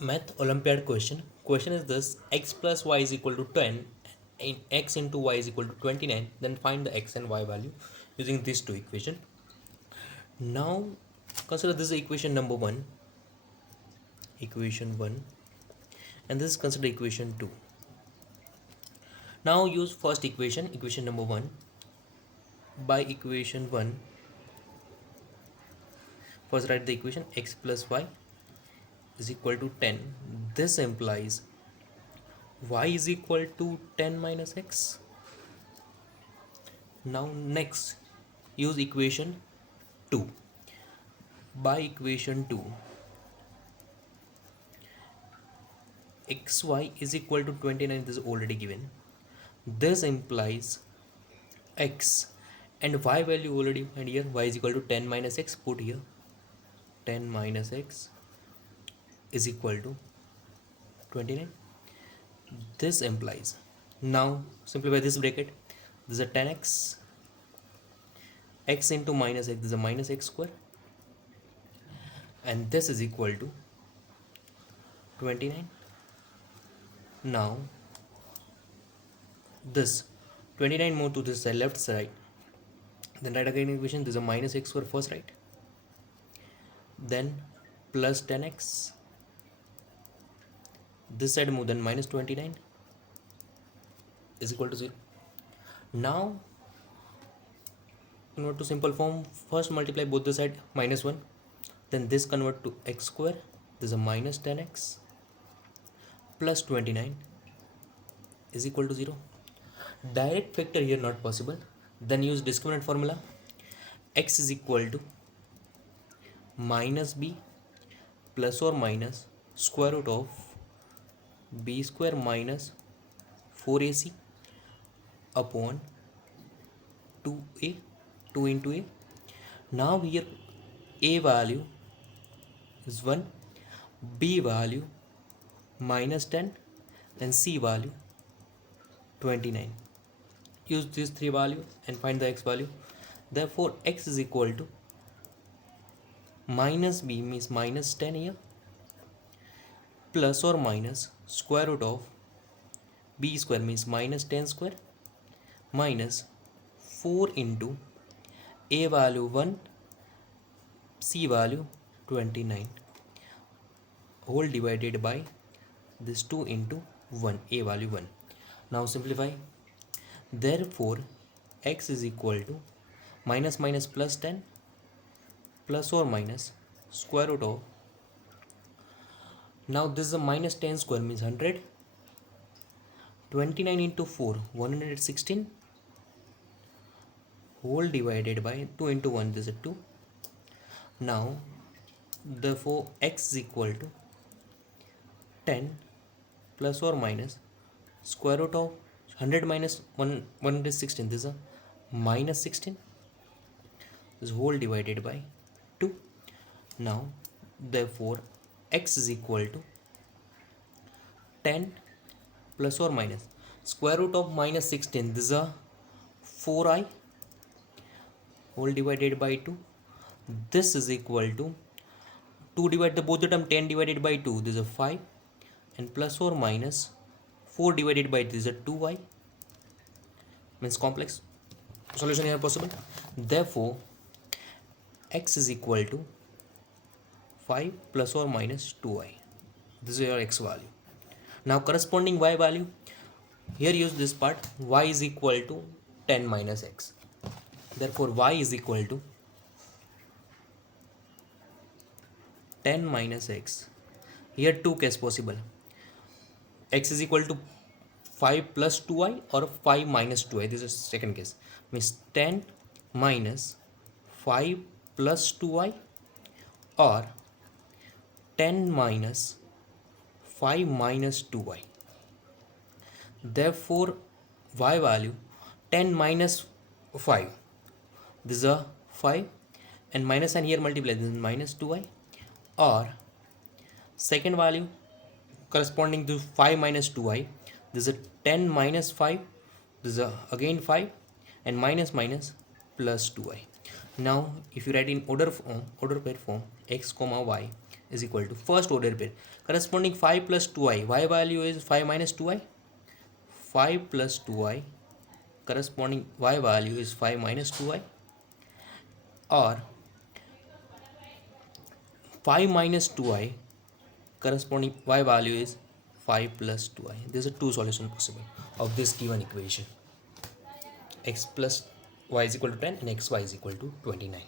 Math Olympiad question. Question is this: x plus y is equal to 10 and x into y is equal to 29. Then find the x and y value using these two equation. Now consider this is equation number 1, equation 1, and this is considered equation 2. Now use first equation, equation number 1. By equation 1, first write the equation x plus y is equal to 10. This implies y is equal to 10 minus x. Now next use equation 2. By equation 2, xy is equal to 29. This is already given. This implies x and y value already find here. Y is equal to 10 minus x. Put here 10 minus x is equal to 29. This implies, now simplify this bracket. This is a 10x, x into minus x, this is a minus x square, and this is equal to 29. Now this 29 more to this left side, then write again equation. This is a minus x square first, right? Then plus 10x, this side move, then minus 29 is equal to 0. Now convert to simple form. First multiply both the side, minus 1, then this convert to x square. This is a minus 10x plus 29 is equal to 0. Direct factor here not possible. Then use discriminant formula. X is equal to minus b plus or minus square root of b square minus 4ac upon 2a, 2 into a. Now here a value is 1, b value minus 10, and c value 29. Use these three value and find the x value. Therefore x is equal to minus b means minus 10 here, plus or minus square root of b square means minus 10 square minus 4 into a value 1, c value 29, whole divided by this 2 into 1, a value 1. Now simplify. Therefore x is equal to minus minus plus 10 plus or minus square root of, now this is a minus 10 square means 100, 29 into 4 116, whole divided by 2 into 1, this is 2. Now therefore x is equal to 10 plus or minus square root of 100 minus 116, this is a minus 16, this whole divided by 2. Now therefore x is equal to 10 plus or minus square root of minus 16, this is a 4i, whole divided by 2. This is equal to 2 divided the both the term, 10 divided by 2, this is a 5, and plus or minus 4 divided by this is a 2y, means complex solution here possible. Therefore x is equal to 5 plus or minus 2y. This is your x value. Now corresponding y value, here use this part, y is equal to 10 minus x. Therefore y is equal to 10 minus x. Here two case possible. X is equal to 5 plus 2y or 5 minus 2y. This is second case. Means 10 minus 5 plus 2y or 10 minus 5 minus 2y. Therefore y value 10 minus 5. This is a 5 and minus, and here multiply, this is minus 2y, or second value corresponding to 5 minus 2i, this is a 10 minus 5, this is a again 5, and minus minus plus 2i. Now if you write in order pair form x comma y, is equal to first order pair corresponding 5 plus 2i. Y value is 5 minus 2i. 5 plus 2i corresponding y value is 5 minus 2i, or 5 minus 2i corresponding y value is 5 plus 2i. There are two solutions possible of this given equation. X plus y is equal to 10 and xy is equal to 29.